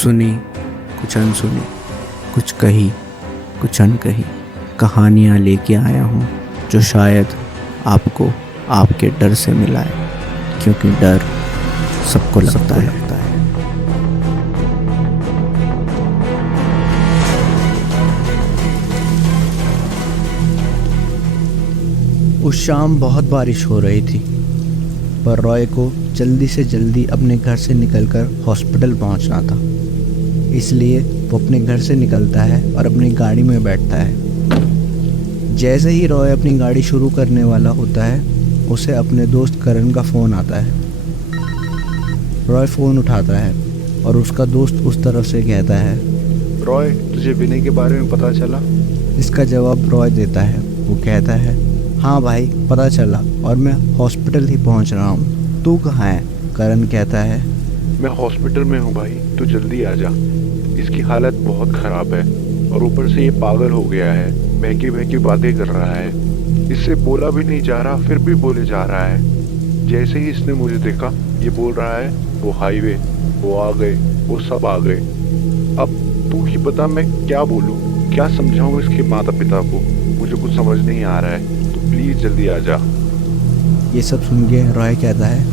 सुनी, कुछ अनसुनी, कुछ कही, कुछ अनकही कहानियाँ लेके आया हूँ जो शायद आपको आपके डर से मिलाए, क्योंकि डर सबको लगता है। उस शाम बहुत बारिश हो रही थी, पर रॉय को जल्दी से जल्दी अपने घर से निकलकर हॉस्पिटल पहुंचना था। इसलिए वो अपने घर से निकलता है और अपनी गाड़ी में बैठता है। जैसे ही रॉय अपनी गाड़ी शुरू करने वाला होता है, उसे अपने दोस्त करण का फ़ोन आता है। रॉय फ़ोन उठाता है और उसका दोस्त उस तरफ से कहता है, रॉय, तुझे विनय के बारे में पता चला? इसका जवाब रॉय देता है। वो कहता है, हाँ भाई, पता चला और मैं हॉस्पिटल ही पहुंच रहा हूँ। तू कहाँ है? करण कहता है, मैं हॉस्पिटल में हूँ भाई, तू जल्दी आ जा। इसकी हालत बहुत ख़राब है और ऊपर से ये पागल हो गया है, बहकी बहकी बातें कर रहा है। इससे बोला भी नहीं जा रहा, फिर भी बोले जा रहा है। जैसे ही इसने मुझे देखा, ये बोल रहा है वो हाईवे, वो आ गए, वो सब आ गए। अब तू ही बता मैं क्या बोलूँ, क्या समझाऊँ इसके माता पिता को? मुझे कुछ समझ नहीं आ रहा है, तो प्लीज़ जल्दी आ जा। ये सब सुन के रॉय कहता है,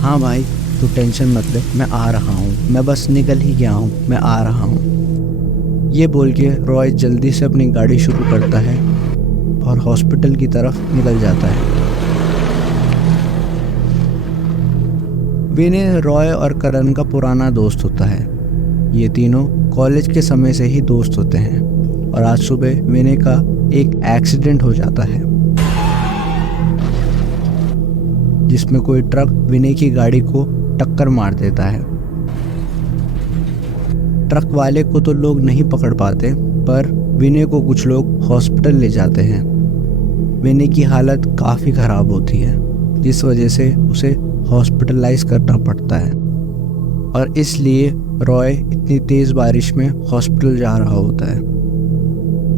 हाँ भाई, तू टेंशन मत ले, मैं आ रहा हूँ, मैं बस निकल ही गया हूँ, मैं आ रहा हूँ। ये बोल के रॉय जल्दी से अपनी गाड़ी शुरू करता है और हॉस्पिटल की तरफ निकल जाता है। विनय रॉय और करण का पुराना दोस्त होता है। ये तीनों कॉलेज के समय से ही दोस्त होते हैं और आज सुबह विनय का एक एक्सीडेंट हो जाता है, जिसमें कोई ट्रक विनय की गाड़ी को टक्कर मार देता है। ट्रक वाले को तो लोग नहीं पकड़ पाते, पर विनय को कुछ लोग हॉस्पिटल ले जाते हैं। विनय की हालत काफ़ी ख़राब होती है, जिस वजह से उसे हॉस्पिटलाइज करना पड़ता है और इसलिए रॉय इतनी तेज़ बारिश में हॉस्पिटल जा रहा होता है।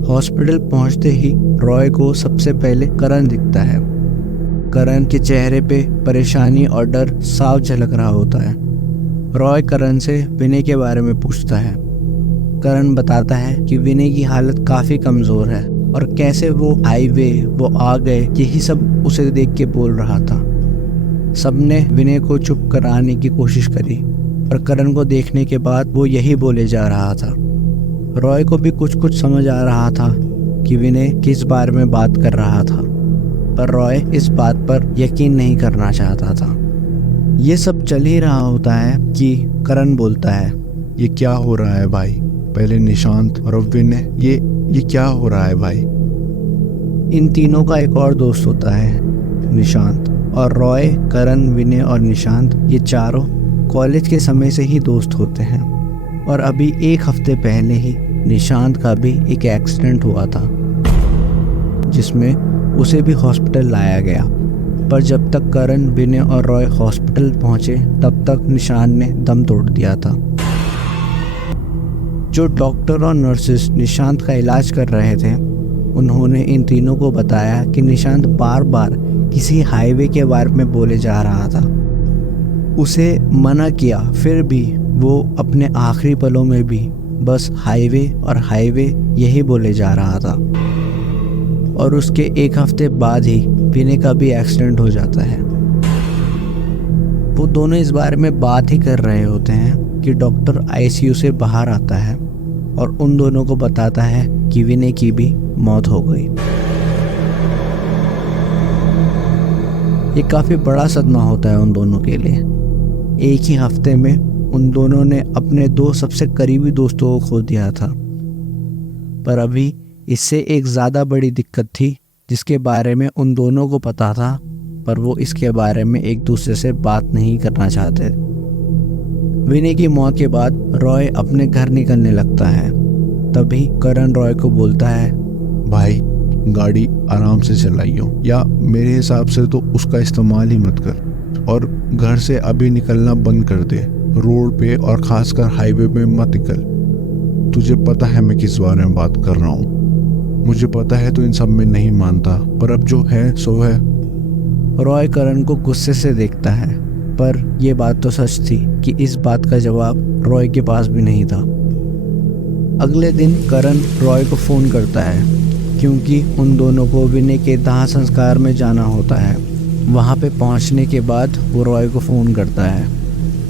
हॉस्पिटल पहुंचते ही रॉय को सबसे पहले करण दिखता है। करण के चेहरे पे परेशानी और डर साफ झलक रहा होता है। रॉय करण से विनय के बारे में पूछता है। करण बताता है कि विनय की हालत काफ़ी कमज़ोर है और कैसे वो हाईवे, वो आ गए, यही सब उसे देख के बोल रहा था। सबने विनय को चुप कराने की कोशिश करी, पर करण को देखने के बाद वो यही बोले जा रहा था। रॉय को भी कुछ कुछ समझ आ रहा था कि विनय किस बारे में बात कर रहा था, पर रॉय इस बात पर यकीन नहीं करना चाहता था। ये सब चल ही रहा होता है कि करण बोलता है, ये क्या हो रहा है भाई? पहले निशांत और अब विनय, ये क्या हो रहा है भाई? इन तीनों का एक और दोस्त होता है, निशांत। और रॉय, करण, विनय और निशांत, ये चारों कॉलेज के समय से ही दोस्त होते हैं। और अभी एक हफ्ते पहले ही निशांत का भी एक एक्सीडेंट हुआ था, जिसमें उसे भी हॉस्पिटल लाया गया। पर जब तक करण, विनय और रॉय हॉस्पिटल पहुंचे, तब तक निशांत ने दम तोड़ दिया था। जो डॉक्टर और नर्सेस निशांत का इलाज कर रहे थे, उन्होंने इन तीनों को बताया कि निशांत बार बार किसी हाईवे के बारे में बोले जा रहा था। उसे मना किया, फिर भी वो अपने आखिरी पलों में भी बस हाईवे और हाईवे यही बोले जा रहा था। और उसके एक हफ्ते बाद ही विनय का भी एक्सीडेंट हो जाता है। वो दोनों इस बारे में बात ही कर रहे होते हैं कि डॉक्टर आईसीयू से बाहर आता है और उन दोनों को बताता है कि विनय की भी मौत हो गई। ये काफ़ी बड़ा सदमा होता है उन दोनों के लिए। एक ही हफ्ते में उन दोनों ने अपने दो सबसे करीबी दोस्तों को खो दिया था। पर अभी इससे एक ज़्यादा बड़ी दिक्कत थी, जिसके बारे में उन दोनों को पता था, पर वो इसके बारे में एक दूसरे से बात नहीं करना चाहते। विनय की मौत के बाद रॉय अपने घर निकलने लगता है। तभी करण रॉय को बोलता है, भाई, गाड़ी आराम से चलाइयो, या मेरे हिसाब से तो उसका इस्तेमाल ही मत कर, और घर से अभी निकलना बंद कर दे। रोड पे और खासकर हाईवे में मत निकल। तुझे पता है मैं किस बारे में बात कर रहा हूँ। मुझे पता है तो इन सब में नहीं मानता, पर अब जो है सो है। रॉय करण को गुस्से से देखता है पर यह बात तो सच थी कि इस बात का जवाब रॉय के पास भी नहीं था। अगले दिन करण रॉय को फ़ोन करता है क्योंकि उन दोनों को विनय के दाह संस्कार में जाना होता है। वहाँ पे पहुँचने के बाद वो रॉय को फ़ोन करता है।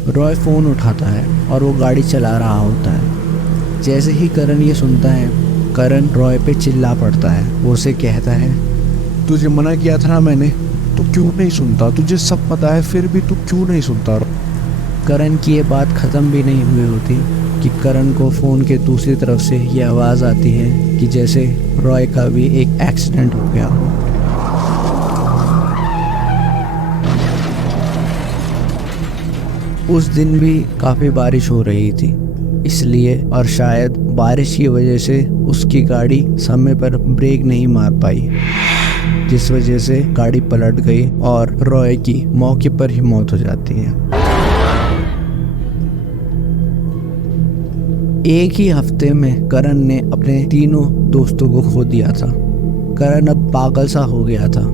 रॉय फ़ोन उठाता है और वो गाड़ी चला रहा होता है। जैसे ही करण ये सुनता है, करण रॉय पे चिल्ला पड़ता है। वो उसे कहता है, तुझे मना किया था ना मैंने, तो क्यों नहीं सुनता? तुझे सब पता है फिर भी तू क्यों नहीं सुनता? करण की ये बात ख़त्म भी नहीं हुई होती कि करण को फ़ोन के दूसरी तरफ से ये आवाज़ आती है कि जैसे रॉय का भी एक एक्सीडेंट हो गया हो। उस दिन भी काफ़ी बारिश हो रही थी, इसलिए और शायद बारिश की वजह से उसकी गाड़ी समय पर ब्रेक नहीं मार पाई, जिस वजह से गाड़ी पलट गई और रॉय की मौके पर ही मौत हो जाती है। एक ही हफ्ते में करण ने अपने तीनों दोस्तों को खो दिया था। करण अब पागल सा हो गया था।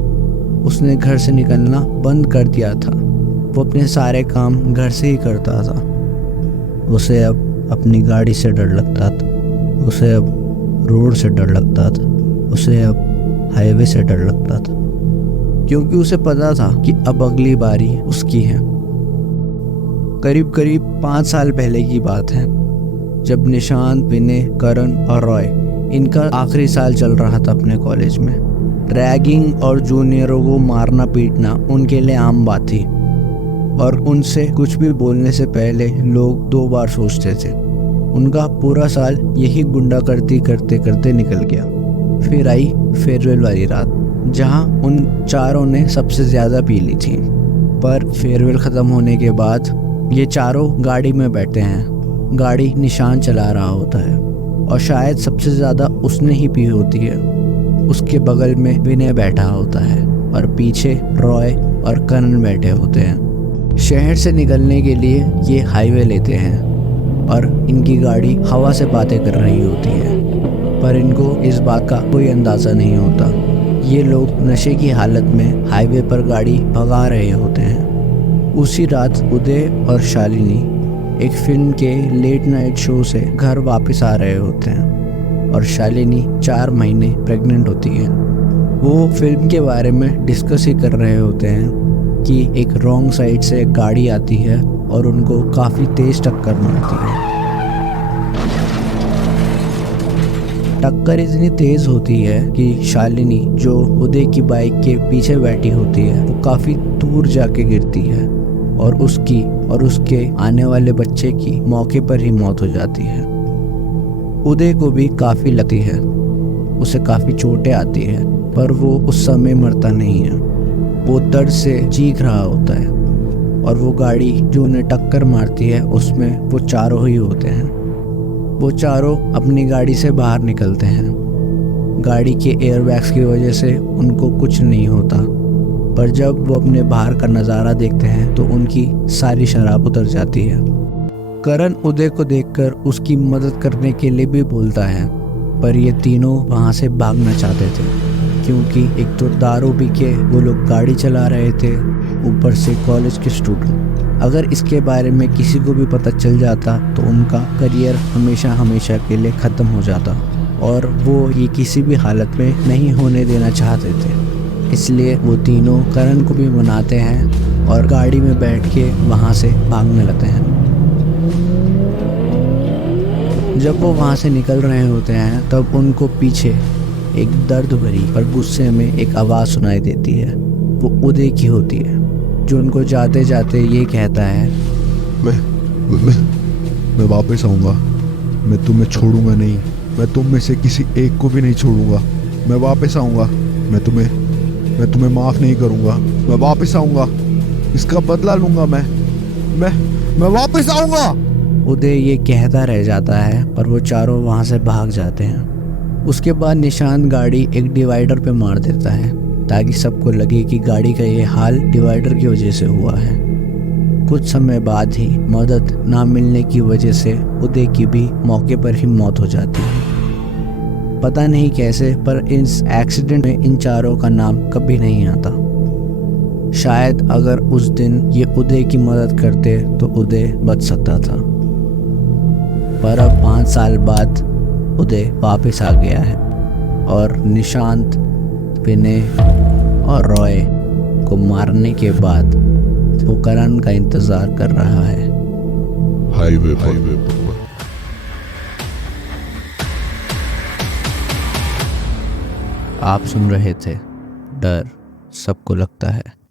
उसने घर से निकलना बंद कर दिया था। वो अपने सारे काम घर से ही करता था। उसे अब अपनी गाड़ी से डर लगता था। उसे अब रोड से डर लगता था। उसे अब हाईवे से डर लगता था, क्योंकि उसे पता था कि अब अगली बारी उसकी है। करीब करीब 5 साल पहले की बात है, जब निशांत, विनय, करण और रॉय इनका आखिरी साल चल रहा था अपने कॉलेज में। रैगिंग और जूनियरों को मारना पीटना उनके लिए आम बात थी और उनसे कुछ भी बोलने से पहले लोग 2 बार सोचते थे। उनका पूरा साल यही गुंडागर्दी करते करते निकल गया। फिर आई फेयरवेल वाली रात, जहां उन चारों ने सबसे ज़्यादा पी ली थी। पर फेयरवेल ख़त्म होने के बाद ये चारों गाड़ी में बैठे हैं। गाड़ी निशान चला रहा होता है और शायद सबसे ज़्यादा उसने ही पी होती है। उसके बगल में विनय बैठा होता है और पीछे रॉय और करण बैठे होते हैं। शहर से निकलने के लिए ये हाईवे लेते हैं और इनकी गाड़ी हवा से बातें कर रही होती है, पर इनको इस बात का कोई अंदाज़ा नहीं होता। ये लोग नशे की हालत में हाईवे पर गाड़ी भगा रहे होते हैं। उसी रात उदय और शालिनी एक फिल्म के लेट नाइट शो से घर वापस आ रहे होते हैं और शालिनी 4 महीने प्रेग्नेंट होती है। वो फिल्म के बारे में डिस्कस ही कर रहे होते हैं कि एक रॉन्ग साइड से एक गाड़ी आती है और उनको काफ़ी तेज टक्कर मारती है। टक्कर इतनी तेज होती है कि शालिनी, जो उदय की बाइक के पीछे बैठी होती है, वो काफ़ी दूर जाके गिरती है और उसकी और उसके आने वाले बच्चे की मौके पर ही मौत हो जाती है। उदय को भी काफ़ी लगती है, उसे काफ़ी चोटें आती है, पर वो उस समय मरता नहीं है। वो दर्द से चीख रहा होता है और वो गाड़ी जो उन्हें टक्कर मारती है उसमें वो चारों ही होते हैं। वो चारों अपनी गाड़ी से बाहर निकलते हैं। गाड़ी के एयरबैग्स की वजह से उनको कुछ नहीं होता, पर जब वो अपने बाहर का नज़ारा देखते हैं तो उनकी सारी शराब उतर जाती है। करण उदय को देखकर उसकी मदद करने के लिए भी बोलता है, पर ये तीनों वहाँ से भागना चाहते थे, क्योंकि एक तो दारू पी के वो लोग गाड़ी चला रहे थे, ऊपर से कॉलेज के स्टूडेंट। अगर इसके बारे में किसी को भी पता चल जाता तो उनका करियर हमेशा हमेशा के लिए ख़त्म हो जाता और वो ये किसी भी हालत में नहीं होने देना चाहते थे। इसलिए वो तीनों करण को भी मनाते हैं और गाड़ी में बैठ के वहाँ से भागने लगते हैं। जब वो वहाँ से निकल रहे होते हैं तब उनको पीछे एक दर्द भरी और गुस्से में एक आवाज़ सुनाई देती है। वो उदय की होती है, जो उनको जाते जाते ये कहता है, मैं वापस आऊँगा। मैं तुम्हें छोड़ूंगा नहीं। मैं तुम में से किसी एक को भी नहीं छोड़ूंगा। मैं वापस आऊँगा। मैं तुम्हें माफ़ नहीं करूँगा। मैं वापस आऊँगा। इसका बदला लूँगा। मैं वापस आऊँगा। उदय ये कहता रह जाता है, पर वो चारों वहाँ से भाग जाते हैं। उसके बाद निशांत गाड़ी एक डिवाइडर पे मार देता है ताकि सबको लगे कि गाड़ी का ये हाल डिवाइडर की वजह से हुआ है। कुछ समय बाद ही मदद ना मिलने की वजह से उदय की भी मौके पर ही मौत हो जाती है। पता नहीं कैसे, पर इस एक्सीडेंट में इन चारों का नाम कभी नहीं आता। शायद अगर उस दिन ये उदय की मदद करते तो उदय बच सकता था। पर अब 5 साल बाद उदय वापस आ गया है और निशांत, विनय और रॉय को मारने के बाद वो करण का इंतजार कर रहा है हाईवे पर। आप सुन रहे थे डर सबको लगता है।